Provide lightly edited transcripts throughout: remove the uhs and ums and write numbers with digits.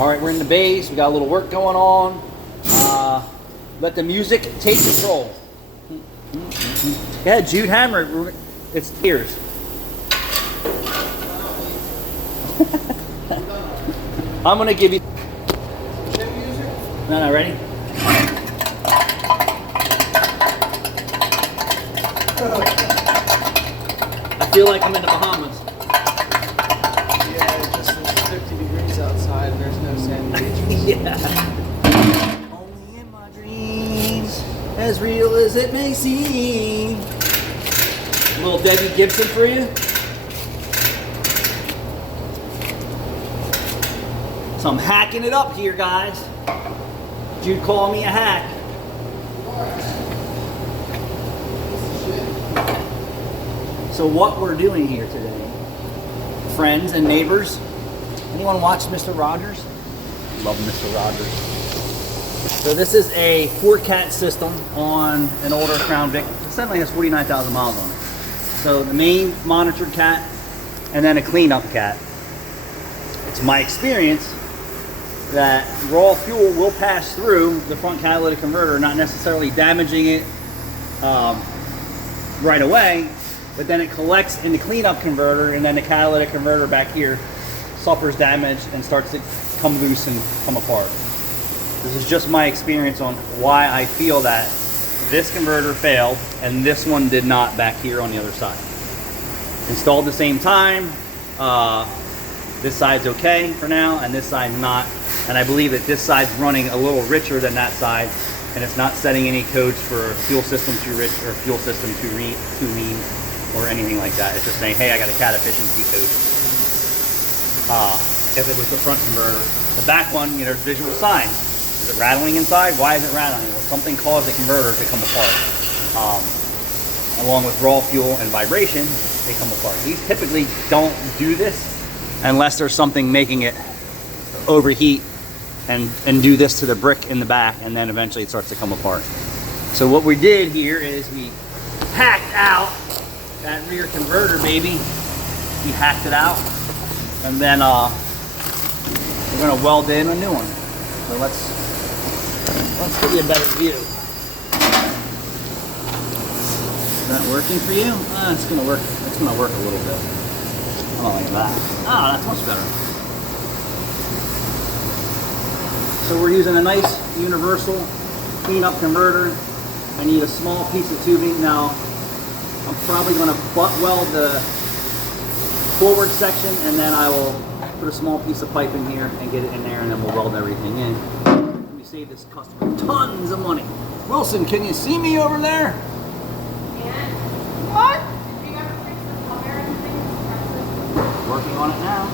All right, we're in the base. We got a little work going on. Let the music take control. Yeah, Jude Hammer. It's tears. I'm gonna give you. No, ready? I feel like I'm in the Bahamas. Yeah, it's just it's 50 degrees outside and there's no sandy beaches. Yeah. Only in my dreams, as real as it may seem. Little Debbie Gibson for you. So I'm hacking it up here, guys. Jude called me a hack. So what we're doing here today, friends and neighbors, anyone watch Mr. Rogers? Love Mr. Rogers. So this is a 4-cat system on an older Crown Vic. It suddenly has 49,000 miles on it. So the main monitored cat and then a cleanup cat. It's my experience that raw fuel will pass through the front catalytic converter, not necessarily damaging it right away, but then it collects in the cleanup converter, and then the catalytic converter back here suffers damage and starts to come loose and come apart. This is just my experience on why I feel that this converter failed and this one did not back here on the other side. Installed the same time. This side's okay for now, and this side's not. And I believe that this side's running a little richer than that side, and it's not setting any codes for fuel system too rich or fuel system too lean or anything like that. It's just saying, hey, I got a cat efficiency code. If it was the front converter. The back one, you know, there's visual signs. Is it rattling inside? Why is it rattling? Well, something caused the converter to come apart. Along with raw fuel and vibration, they come apart. These typically don't do this unless there's something making it overheat and do this to the brick in the back, and then eventually it starts to come apart. So what we did here is we hacked out that rear converter, baby. We hacked it out, and then we're gonna weld in a new one. So let's give you a better view. Is that working for you? It's gonna work. It's gonna work a little bit. I don't like that. Ah, that's much better. So we're using a nice universal cleanup converter. I need a small piece of tubing. Now, I'm probably going to butt weld the forward section, and then I will put a small piece of pipe in here and get it in there, and then we'll weld everything in. Let me save this customer tons of money. Wilson, can you see me over there? Yeah. What? Did you ever fix the plumber or anything? Working on it now.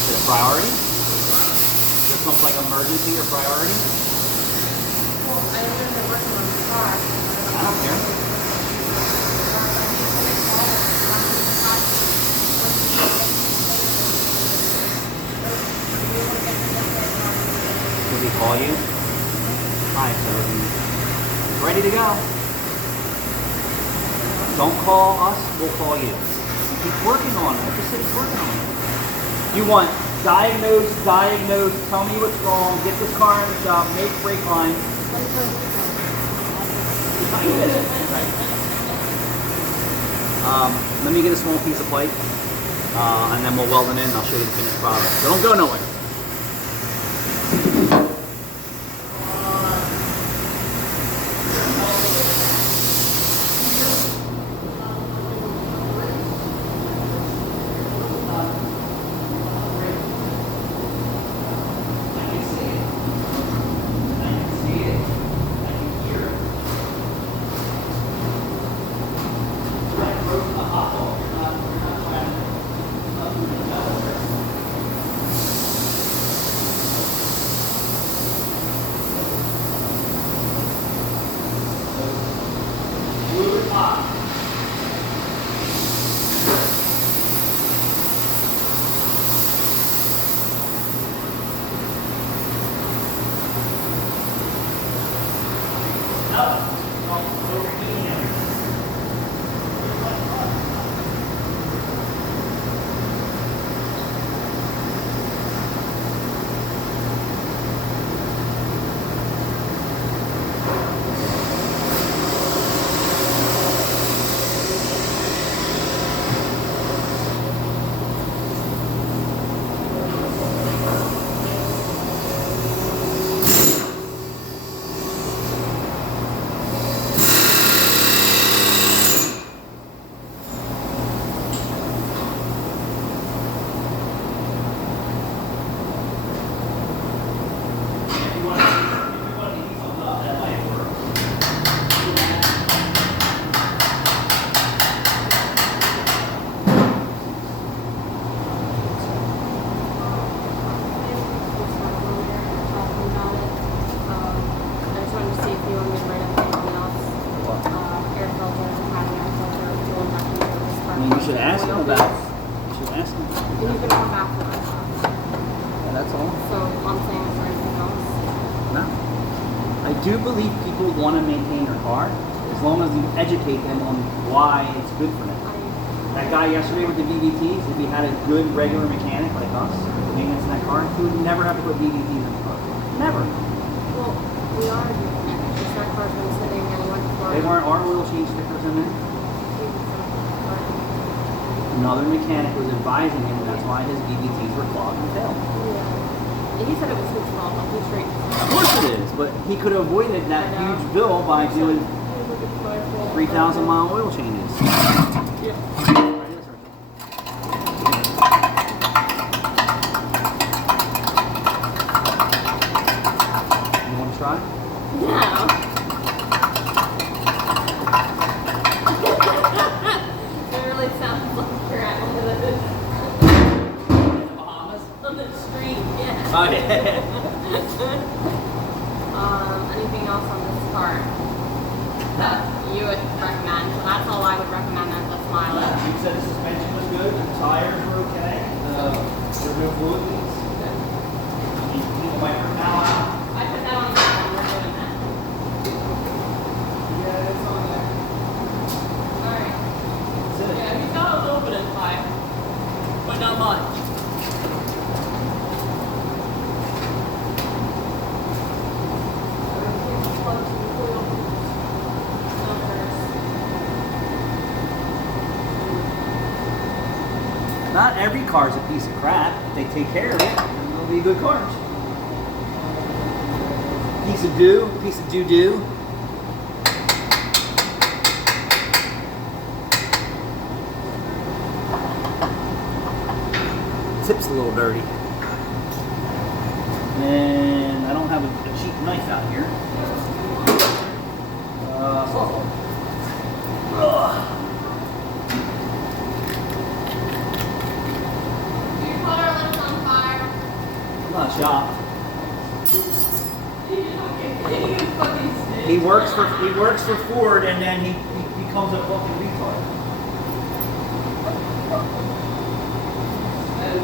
Is it a priority? Is it something like emergency or priority? Well, I know they're working on the car. I don't care. Will he call you? Hi, sir. Ready to go. Don't call us, we'll call you. He's working on it. I just said he's working on it. You want diagnose, tell me what's wrong, get this car in the shop, make brake lines. Let me get a small piece of pipe, and then we'll weld it in and I'll show you the finished product. So don't go nowhere. come back to us. Yeah, that's all. So I'm saying is there anything else? No. I do believe people want to maintain their car as long as you educate them on why it's good for them. That guy yesterday with the VVTs, if he had a good regular mechanic like us, maintenance in that car, he would never have to put VVTs in the car. Never. Well, we are doing it. Just that car's been sitting and went for They weren't our oil change stickers in there. Another mechanic was advising him that's why his VVTs were clogged and failed. Yeah. He said it was his fault, like he's straight. Of course it is, but he could have avoided that huge bill by doing 3,000 mile oil changes. Yeah. You want to try? No. It really sounds like you're at one of those. Bahamas? On the street, yeah. Oh, yeah. Anything else on this car that you would recommend? So that's all I would recommend at this mileage. You said the suspension was good, the tires were okay, there's no fluid leaks. You might hurt now out. I put that on the back when we're doing that. Yeah, it's on there. Alright. That's it. Yeah, he's got a little bit of fire, but not much. Not every car's a piece of crap. If they take care of it, they'll be good cars. Piece of doo-doo. Tip's a little dirty. And I don't have a cheap knife out here. Your car lights on fire. I'm not shocked. He works for Ford, and then he becomes a fucking retard.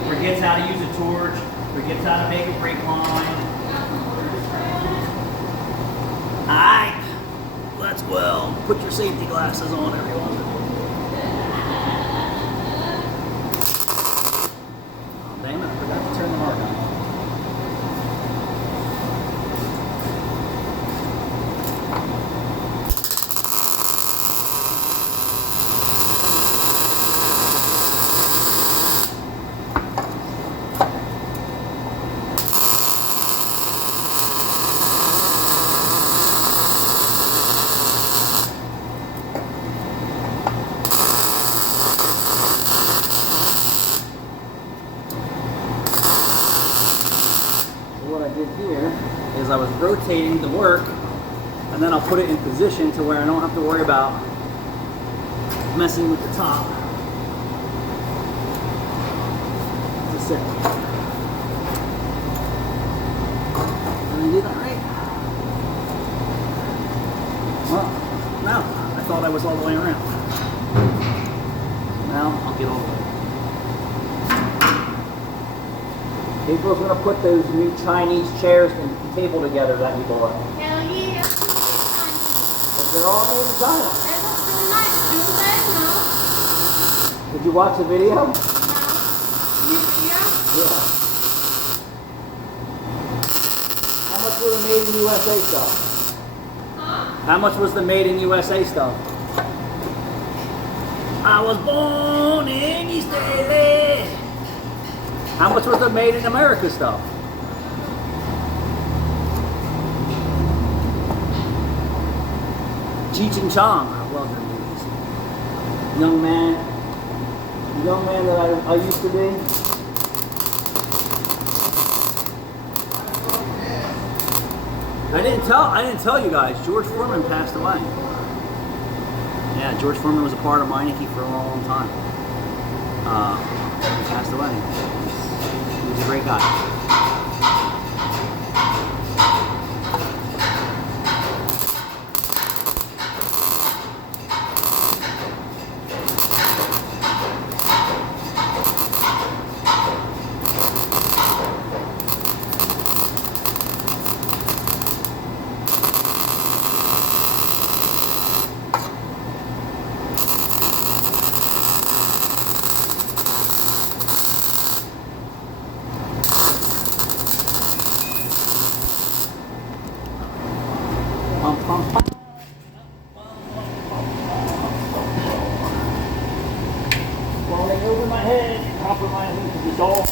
Forgets how to use a torch. Forgets how to make a brake line. Alright, let's well. Put your safety glasses on, everyone. Oh, damn it! I forgot to turn the mark on. What I did here is I was rotating the work, and then I'll put it in position to where I don't have to worry about messing with the top. That's it. Did I do that right? Well, no. I thought I was all the way around. Now I'll get all the way. April's gonna put those new Chinese chairs and table together that you bought. Hell yeah. But they're all made in China. They look really nice, do they? No? Did you watch the video? No? New video? Yeah. How much were the made in USA stuff? Huh? How much was the made in USA stuff? I was born in East LA. How much was the made in America stuff? Cheech and Chong. I love their movies. Young man that I used to be. I didn't tell you guys. George Foreman passed away. Yeah, George Foreman was a part of Meineke for a long, long time. He passed away. He was a great guy. It's all.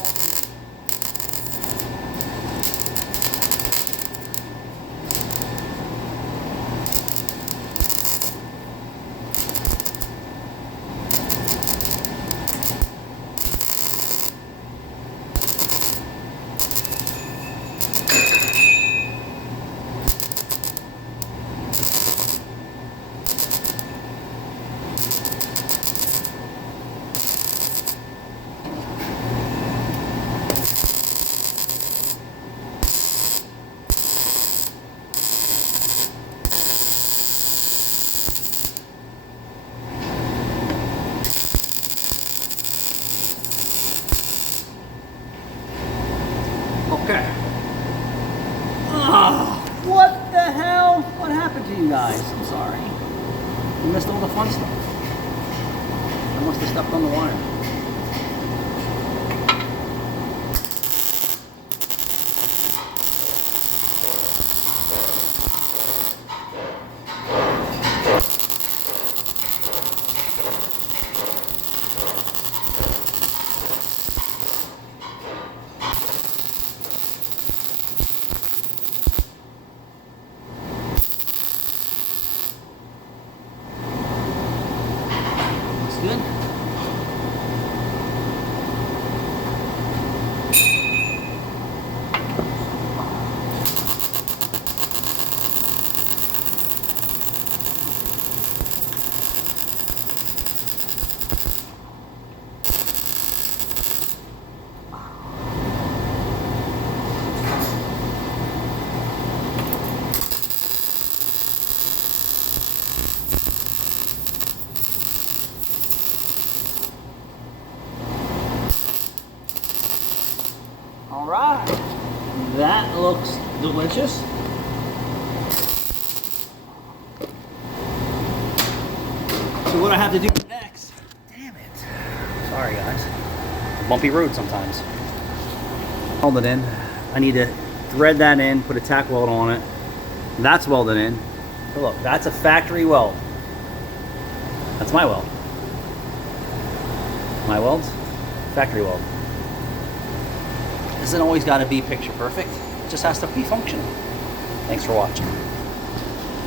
Okay. What the hell? What happened to you guys? I'm sorry. You missed all the fun stuff. I must have stepped on the wire. Looks good. All right, that looks delicious. So what I have to do next? Damn it! Sorry guys. Bumpy road sometimes. Weld it in. I need to thread that in, put a tack weld on it. That's welded in. So look, that's a factory weld. That's my weld. My welds, factory weld. Isn't always got to be picture perfect. It just has to be functional. Thanks for watching.